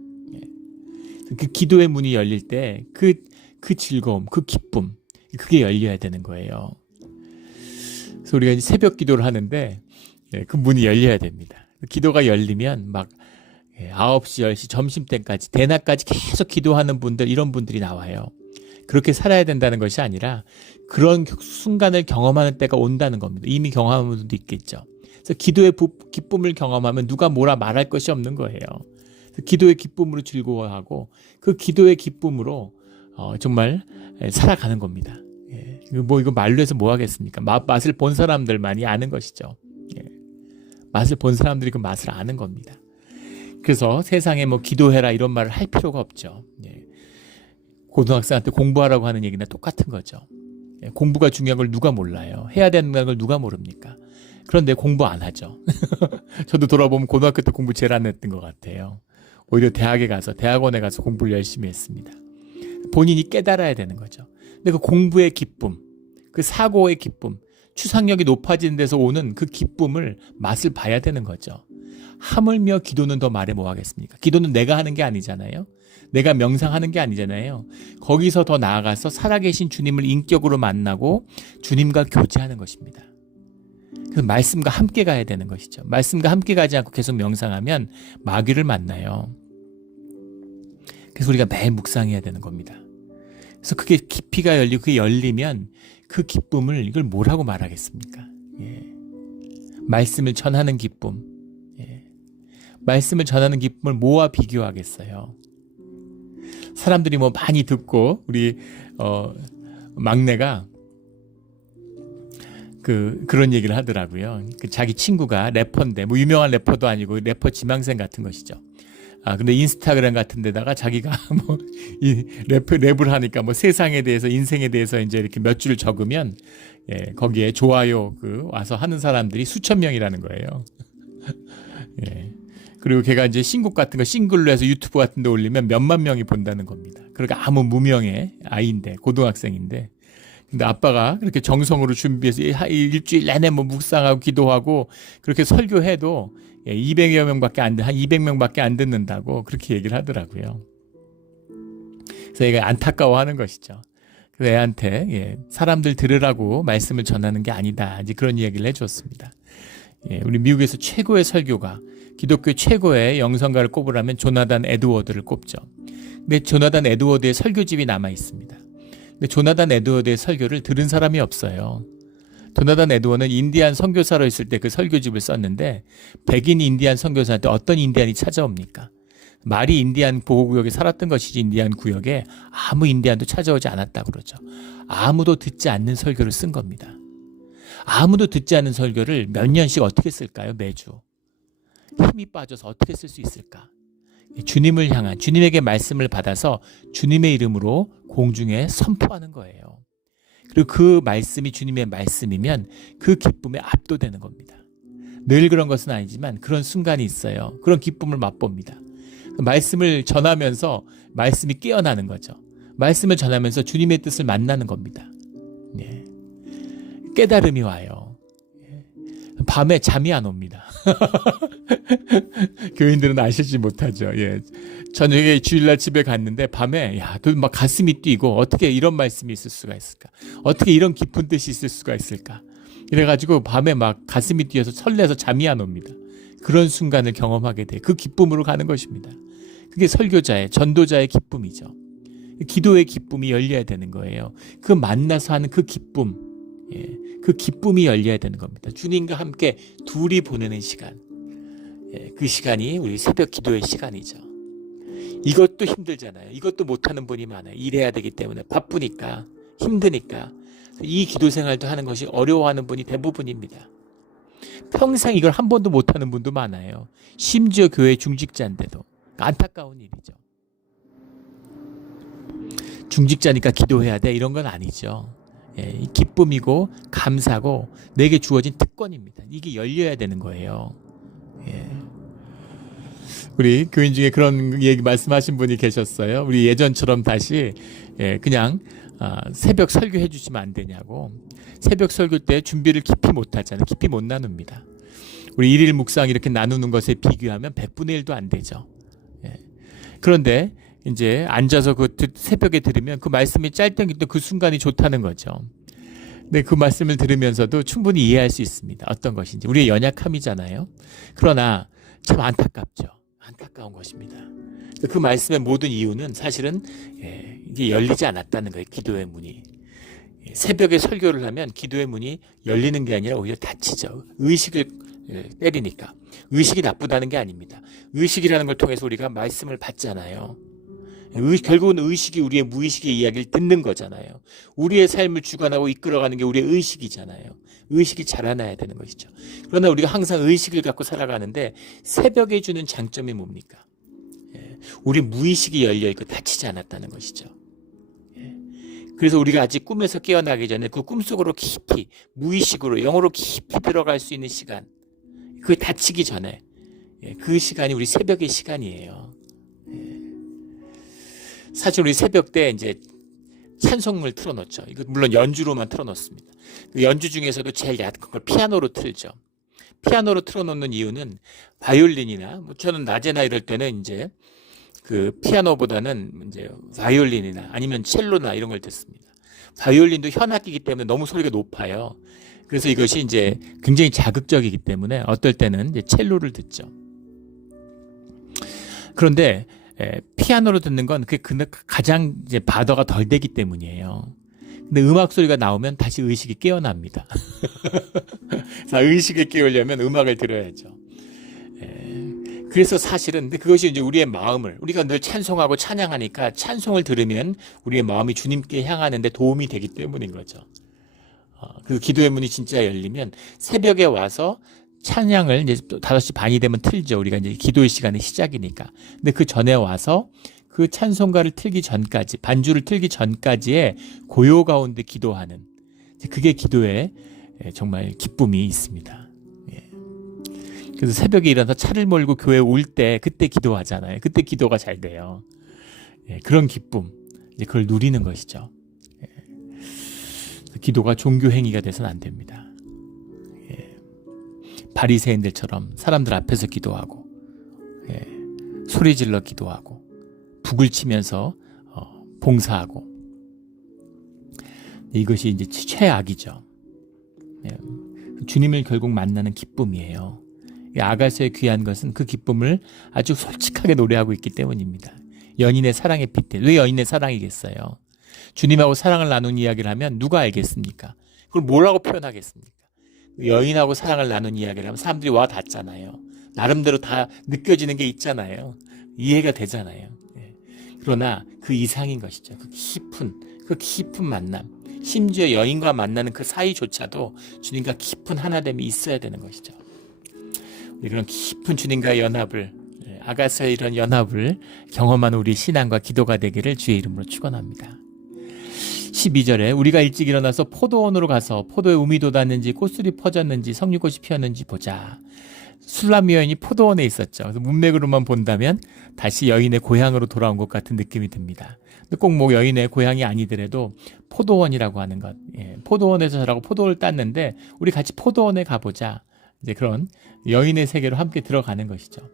그 기도의 문이 열릴 때 그 즐거움, 그 기쁨, 그게 열려야 되는 거예요. 그래서 우리가 이제 새벽 기도를 하는데 그 문이 열려야 됩니다. 기도가 열리면 막 9시, 10시, 점심때까지, 대낮까지 계속 기도하는 분들, 이런 분들이 나와요. 그렇게 살아야 된다는 것이 아니라 그런 순간을 경험하는 때가 온다는 겁니다. 이미 경험한 분들도 있겠죠. 그래서 기도의 기쁨을 경험하면 누가 뭐라 말할 것이 없는 거예요. 기도의 기쁨으로 즐거워하고 그 기도의 기쁨으로 정말 살아가는 겁니다. 뭐 이거 말로 해서 뭐 하겠습니까? 맛을 본 사람들만이 아는 것이죠. 맛을 본 사람들이 그 맛을 아는 겁니다. 그래서 세상에 뭐 기도해라 이런 말을 할 필요가 없죠. 고등학생한테 공부하라고 하는 얘기나 똑같은 거죠. 공부가 중요한 걸 누가 몰라요. 해야 되는 걸 누가 모릅니까? 그런데 공부 안 하죠. 저도 돌아보면 고등학교 때 공부 제일 안 했던 것 같아요. 오히려 대학원에 가서 공부를 열심히 했습니다. 본인이 깨달아야 되는 거죠. 근데 그 공부의 기쁨, 그 사고의 기쁨, 추상력이 높아지는 데서 오는 그 기쁨을 맛을 봐야 되는 거죠. 하물며 기도는 더 말해 뭐 하겠습니까? 기도는 내가 하는 게 아니잖아요. 내가 명상하는 게 아니잖아요. 거기서 더 나아가서 살아계신 주님을 인격으로 만나고 주님과 교제하는 것입니다. 그래서 말씀과 함께 가야 되는 것이죠. 말씀과 함께 가지 않고 계속 명상하면 마귀를 만나요. 그래서 우리가 매일 묵상해야 되는 겁니다. 그래서 그게 깊이가 열리고 그게 열리면 그 기쁨을 이걸 뭐라고 말하겠습니까? 말씀을 전하는 기쁨. 말씀을 전하는 기쁨을 뭐와 비교하겠어요? 사람들이 뭐 많이 듣고 우리 막내가 그런 얘기를 하더라고요. 자기 친구가 래퍼인데 뭐 유명한 래퍼도 아니고 래퍼 지망생 같은 것이죠. 근데 인스타그램 같은 데다가 자기가 뭐 이 랩을 하니까 뭐 세상에 대해서 인생에 대해서 이제 이렇게 몇 줄 적으면 거기에 좋아요 와서 하는 사람들이 수천 명이라는 거예요. 그리고 걔가 이제 신곡 같은 거 싱글로 해서 유튜브 같은 데 올리면 몇만 명이 본다는 겁니다. 그러니까 아무 무명의 아이인데 고등학생인데 근데 아빠가 그렇게 정성으로 준비해서 일주일 내내 뭐 묵상하고 기도하고 그렇게 설교해도 200여 명밖에 한 200명밖에 안 듣는다고 그렇게 얘기를 하더라고요. 그래서 얘가 안타까워하는 것이죠. 그래서 애한테 사람들 들으라고 말씀을 전하는 게 아니다. 이제 그런 이야기를 해줬습니다. 우리 미국에서 최고의 설교가 기독교 최고의 영성가를 꼽으라면 조나단 에드워드를 꼽죠. 근데 조나단 에드워드의 설교집이 남아 있습니다. 근데 조나단 에드워드의 설교를 들은 사람이 없어요. 조나단 에드워드는 인디안 선교사로 있을 때 그 설교집을 썼는데 백인 인디안 선교사한테 어떤 인디안이 찾아옵니까? 말이 인디안 보호구역에 살았던 것이지 인디안 구역에 아무 인디안도 찾아오지 않았다고 그러죠. 아무도 듣지 않는 설교를 쓴 겁니다. 아무도 듣지 않는 설교를 몇 년씩 어떻게 쓸까요? 매주. 힘이 빠져서 어떻게 쓸 수 있을까? 주님을 향한 주님에게 말씀을 받아서 주님의 이름으로 공중에 선포하는 거예요. 그리고 그 말씀이 주님의 말씀이면 그 기쁨에 압도되는 겁니다. 늘 그런 것은 아니지만 그런 순간이 있어요. 그런 기쁨을 맛봅니다. 말씀을 전하면서 말씀이 깨어나는 거죠. 말씀을 전하면서 주님의 뜻을 만나는 겁니다. 깨달음이 와요. 밤에 잠이 안 옵니다. 교인들은 아실지 못하죠. 예. 저녁에 주일날 집에 갔는데 밤에 막 가슴이 뛰고 어떻게 이런 말씀이 있을 수가 있을까? 어떻게 이런 깊은 뜻이 있을 수가 있을까? 이래가지고 밤에 막 가슴이 뛰어서 설레서 잠이 안 옵니다. 그런 순간을 경험하게 돼. 그 기쁨으로 가는 것입니다. 그게 설교자의, 전도자의 기쁨이죠. 기도의 기쁨이 열려야 되는 거예요. 그 만나서 하는 그 기쁨, 그 기쁨이 열려야 되는 겁니다. 주님과 함께 둘이 보내는 시간, 그 시간이 우리 새벽 기도의 시간이죠. 이것도 힘들잖아요. 이것도 못하는 분이 많아요. 일해야 되기 때문에 바쁘니까, 힘드니까. 이 기도 생활도 하는 것이 어려워하는 분이 대부분입니다. 평생 이걸 한 번도 못하는 분도 많아요. 심지어 교회 중직자인데도. 안타까운 일이죠. 중직자니까 기도해야 돼 이런 건 아니죠. 기쁨이고 감사고 내게 주어진 특권입니다. 이게 열려야 되는 거예요. 우리 교인 중에 그런 얘기 말씀하신 분이 계셨어요. 우리 예전처럼 다시 그냥 새벽 설교해 주시면 안 되냐고. 새벽 설교 때 준비를 깊이 못 하잖아요. 깊이 못 나눕니다. 우리 일일 묵상 이렇게 나누는 것에 비교하면 100분의 1도 안 되죠. 그런데 이제 앉아서 그 새벽에 들으면 그 말씀이 짧던기도 그 순간이 좋다는 거죠. 근데 그 말씀을 들으면서도 충분히 이해할 수 있습니다. 어떤 것인지. 우리의 연약함이잖아요. 그러나 참 안타깝죠. 안타까운 것입니다. 그 말씀의 모든 이유는 사실은 이게 열리지 않았다는 거예요. 기도의 문이. 새벽에 설교를 하면 기도의 문이 열리는 게 아니라 오히려 닫히죠. 의식을 때리니까. 의식이 나쁘다는 게 아닙니다. 의식이라는 걸 통해서 우리가 말씀을 받잖아요. 결국은 의식이 우리의 무의식의 이야기를 듣는 거잖아요. 우리의 삶을 주관하고 이끌어가는 게 우리의 의식이잖아요. 의식이 자라나야 되는 것이죠. 그러나 우리가 항상 의식을 갖고 살아가는데 새벽에 주는 장점이 뭡니까? 우리 무의식이 열려있고 닫히지 않았다는 것이죠. 그래서 우리가 아직 꿈에서 깨어나기 전에 그 꿈속으로 깊이 무의식으로 영어로 깊이 들어갈 수 있는 시간, 그게 닫히기 전에 그 시간이 우리 새벽의 시간이에요. 사실 우리 새벽 때 이제 찬송을 틀어놓죠. 이거 물론 연주로만 틀어놓습니다. 연주 중에서도 제일 얕은 걸 피아노로 틀죠. 피아노로 틀어놓는 이유는 바이올린이나 저는 낮에나 이럴 때는 이제 그 피아노보다는 이제 바이올린이나 아니면 첼로나 이런 걸 듣습니다. 바이올린도 현악기이기 때문에 너무 소리가 높아요. 그래서 이것이 이제 굉장히 자극적이기 때문에 어떨 때는 이제 첼로를 듣죠. 그런데 피아노로 듣는 건 그게 가장 이제 바더가 덜 되기 때문이에요. 근데 음악 소리가 나오면 다시 의식이 깨어납니다. 자, 의식을 깨우려면 음악을 들어야죠. 그래서 사실은 근데 그것이 이제 우리의 마음을 우리가 늘 찬송하고 찬양하니까 찬송을 들으면 우리의 마음이 주님께 향하는데 도움이 되기 때문인 거죠. 그 기도의 문이 진짜 열리면 새벽에 와서 찬양을 이제 5시 반이 되면 틀죠. 우리가 이제 기도의 시간의 시작이니까. 근데 그 전에 와서 그 찬송가를 틀기 전까지, 반주를 틀기 전까지의 고요 가운데 기도하는, 그게 기도에 정말 기쁨이 있습니다. 그래서 새벽에 일어나서 차를 몰고 교회에 올 때 그때 기도하잖아요. 그때 기도가 잘 돼요. 그런 기쁨, 이제 그걸 누리는 것이죠. 기도가 종교 행위가 돼서는 안 됩니다. 바리새인들처럼 사람들 앞에서 기도하고 소리 질러 기도하고 북을 치면서 봉사하고 이것이 이제 최악이죠. 주님을 결국 만나는 기쁨이에요. 아가서에 귀한 것은 그 기쁨을 아주 솔직하게 노래하고 있기 때문입니다. 연인의 사랑의 핏대. 왜 연인의 사랑이겠어요? 주님하고 사랑을 나눈 이야기를 하면 누가 알겠습니까? 그걸 뭐라고 표현하겠습니까? 여인하고 사랑을 나눈 이야기를 하면 사람들이 와 닿잖아요. 나름대로 다 느껴지는 게 있잖아요. 이해가 되잖아요. 그러나 그 이상인 것이죠. 그 깊은 만남. 심지어 여인과 만나는 그 사이조차도 주님과 깊은 하나됨이 있어야 되는 것이죠. 우리 그런 깊은 주님과의 연합을, 아가서의 이런 연합을 경험하는 우리 신앙과 기도가 되기를 주의 이름으로 축원합니다. 12절에 우리가 일찍 일어나서 포도원으로 가서 포도에 우미 돋았는지 꽃술이 퍼졌는지 석류꽃이 피었는지 보자. 술람 여인이 포도원에 있었죠. 그래서 문맥으로만 본다면 다시 여인의 고향으로 돌아온 것 같은 느낌이 듭니다. 꼭 뭐 여인의 고향이 아니더라도 포도원이라고 하는 것, 포도원에서 자라고 포도를 땄는데 우리 같이 포도원에 가보자. 이제 그런 여인의 세계로 함께 들어가는 것이죠.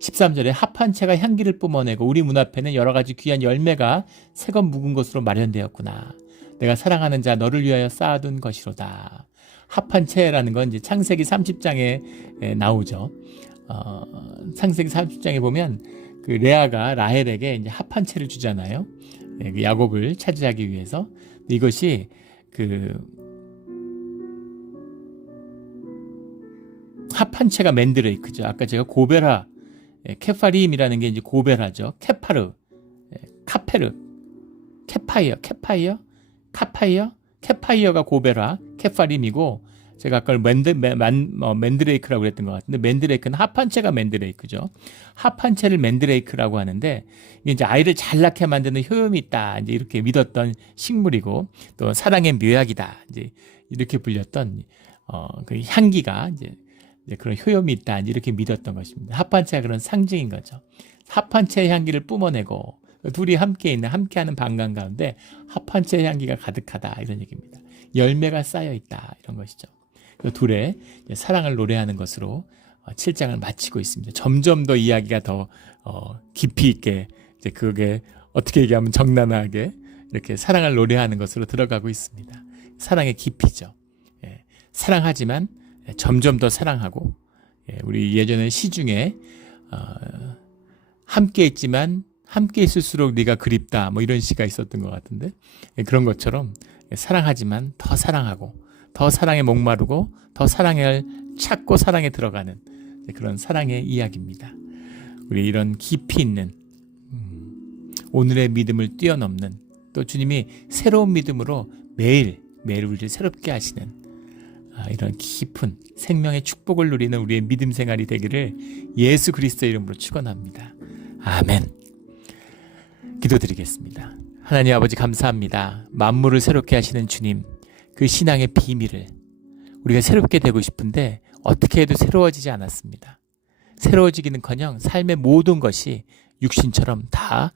13절에 합한 채가 향기를 뿜어내고 우리 문 앞에는 여러 가지 귀한 열매가 새것 묵은 것으로 마련되었구나. 내가 사랑하는 자 너를 위하여 쌓아둔 것이로다. 합한 채라는 건 이제 창세기 30장에 나오죠. 창세기 30장에 보면 그 레아가 라헬에게 이제 합한 채를 주잖아요. 그 야곱을 차지하기 위해서. 이것이 그 합한 채가 맨드레이크죠. 아까 제가 고베라, 케파림이라는 게 이제 고베라죠. 케파르, 카페르, 케파이어가 고베라, 케파림이고, 제가 아까 맨드레이크라고 그랬던 것 같은데, 맨드레이크는 합한 채가 맨드레이크죠. 합한 채를 맨드레이크라고 하는데, 이게 이제 아이를 잘 낳게 만드는 효용이 있다. 이제 이렇게 믿었던 식물이고, 또 사랑의 묘약이다. 이제 이렇게 불렸던, 그 향기가 이제 그런 효용이 있다. 이렇게 믿었던 것입니다. 합한채가 그런 상징인 거죠. 합한채의 향기를 뿜어내고 둘이 함께하는 방광 가운데 합한채의 향기가 가득하다. 이런 얘기입니다. 열매가 쌓여 있다. 이런 것이죠. 그 둘의 사랑을 노래하는 것으로 7장을 마치고 있습니다. 점점 더 이야기가 더 깊이 있게 이제 그게 어떻게 얘기하면 정나나하게 이렇게 사랑을 노래하는 것으로 들어가고 있습니다. 사랑의 깊이죠. 사랑하지만 점점 더 사랑하고, 우리 예전에 시 중에 함께 있지만 함께 있을수록 네가 그립다 뭐 이런 시가 있었던 것 같은데, 그런 것처럼 사랑하지만 더 사랑하고 더 사랑에 목마르고 더 사랑을 찾고 사랑에 들어가는 그런 사랑의 이야기입니다. 우리 이런 깊이 있는 오늘의 믿음을 뛰어넘는, 또 주님이 새로운 믿음으로 매일 우리를 새롭게 하시는 이런 깊은 생명의 축복을 누리는 우리의 믿음 생활이 되기를 예수 그리스도의 이름으로 축원합니다. 아멘. 기도드리겠습니다. 하나님 아버지 감사합니다. 만물을 새롭게 하시는 주님, 그 신앙의 비밀을 우리가 새롭게 되고 싶은데 어떻게 해도 새로워지지 않았습니다. 새로워지기는커녕 삶의 모든 것이 육신처럼 다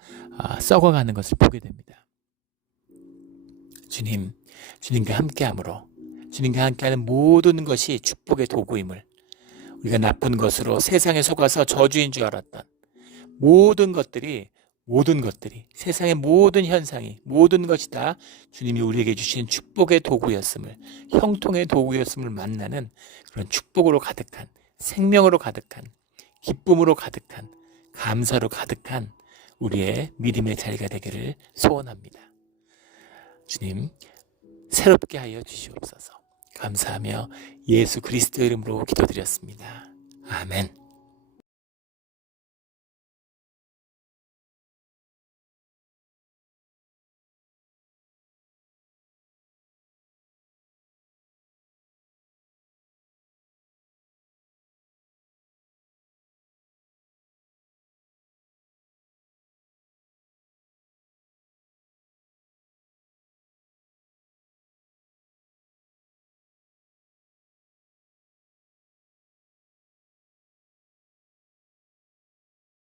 썩어가는 것을 보게 됩니다. 주님과 함께함으로, 주님과 함께하는 모든 것이 축복의 도구임을, 우리가 나쁜 것으로 세상에 속아서 저주인 줄 알았던 모든 것들이 세상의 모든 현상이 모든 것이 다 주님이 우리에게 주신 축복의 도구였음을, 형통의 도구였음을 만나는 그런 축복으로 가득한, 생명으로 가득한, 기쁨으로 가득한, 감사로 가득한 우리의 믿음의 자리가 되기를 소원합니다. 주님, 새롭게 하여 주시옵소서. 감사하며 예수 그리스도의 이름으로 기도드렸습니다. 아멘.